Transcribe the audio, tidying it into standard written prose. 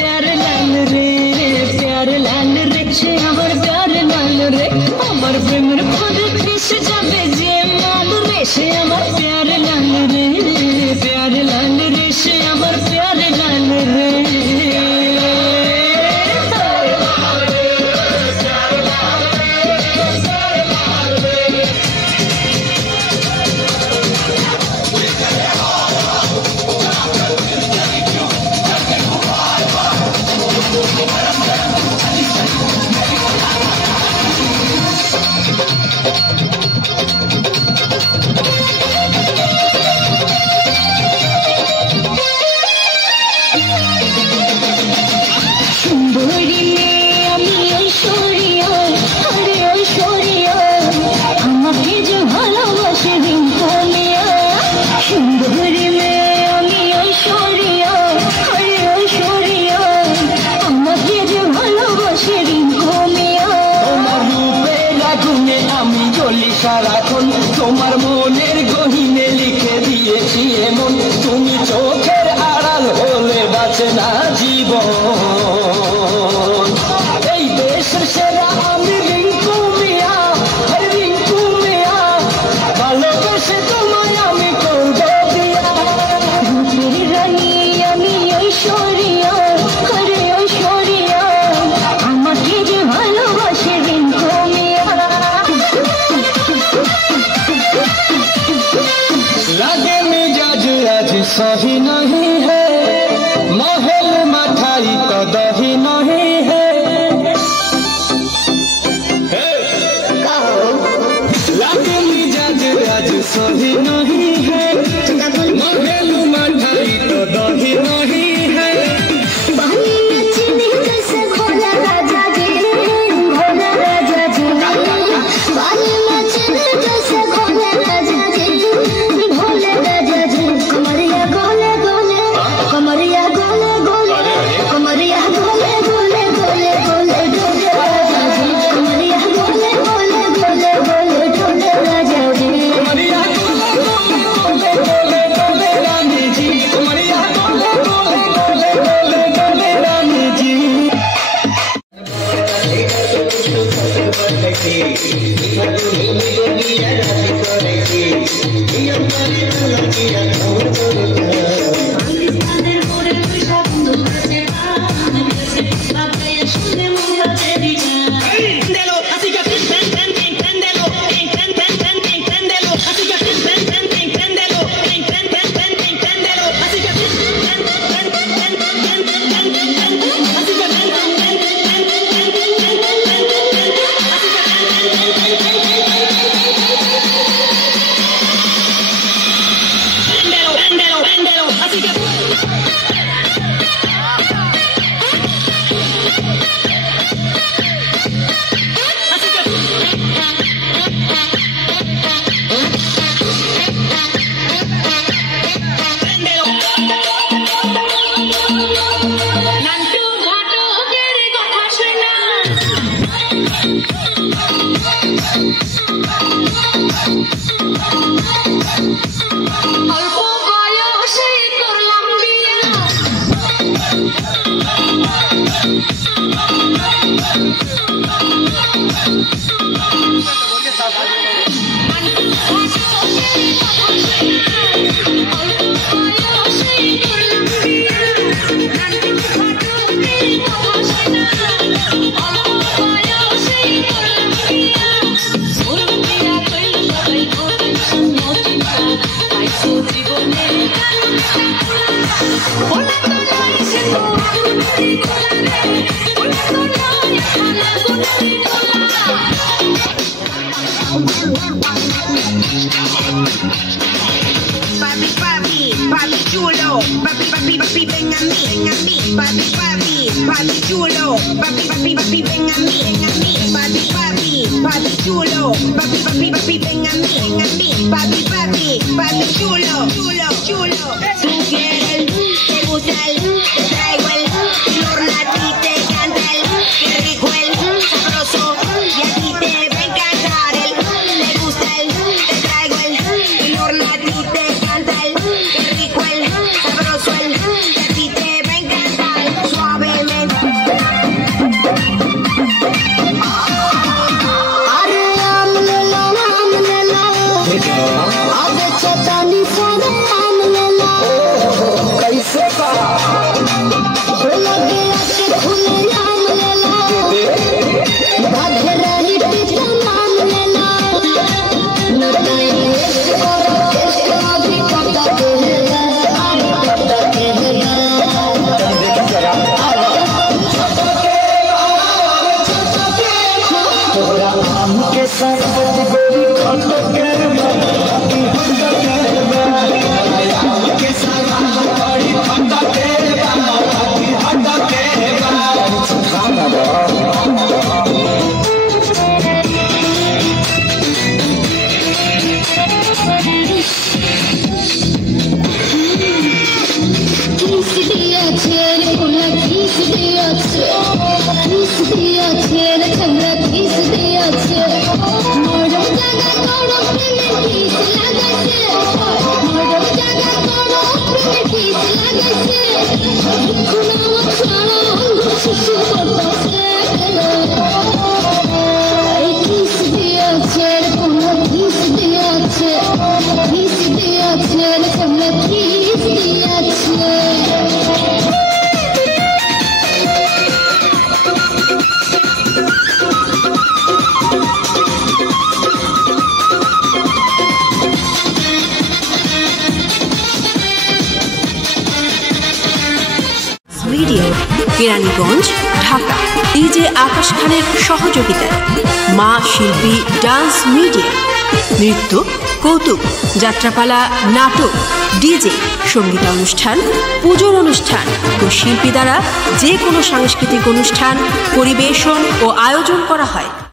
प्यार लाल रे प्यार लाल रे से আমার प्यार लाल रे আমার প্রেমের ফাঁদে ফেসে যাবে যে মাল রে সে আমার प्यार लाल रे प्यार लाल रे से আমার प्यार लाल रे তোমার মনের গহিনে লিখে দিয়েছি এমন তুমি চোখের আড়াল হলে বাঁচে না জীবন এই দেশের সেরা আমি রিঙ্কু মিয়া রিঙ্কু মিয়া ভালোবেসে তোমায় আমি করব দিয়া রূপের রানী আমি ঐশ্বরিয়া হরে ঐশ্বরিয়া আমাকে যে ভালোবাসে রিঙ্কু মিয়া लगे मिजाज आज सही नहीं है महल मठाई तो दही नहीं है लगे मिजाज आज सही नहीं है महल मठाई तो दही नहीं है Suave কেরানীগঞ্জ, ঢাকা। ডিজে আকাশ খানের সহযোগিতায় মা শিল্পী ডান্স মিডিয়া, নৃত্য, কৌতুক, যাত্রাপালা, নাটক, ডিজে, সঙ্গীতানুষ্ঠান, পুজোর অনুষ্ঠান ও শিল্পী দ্বারা যে কোনো সাংস্কৃতিক অনুষ্ঠান পরিবেশন ও আয়োজন করা হয়।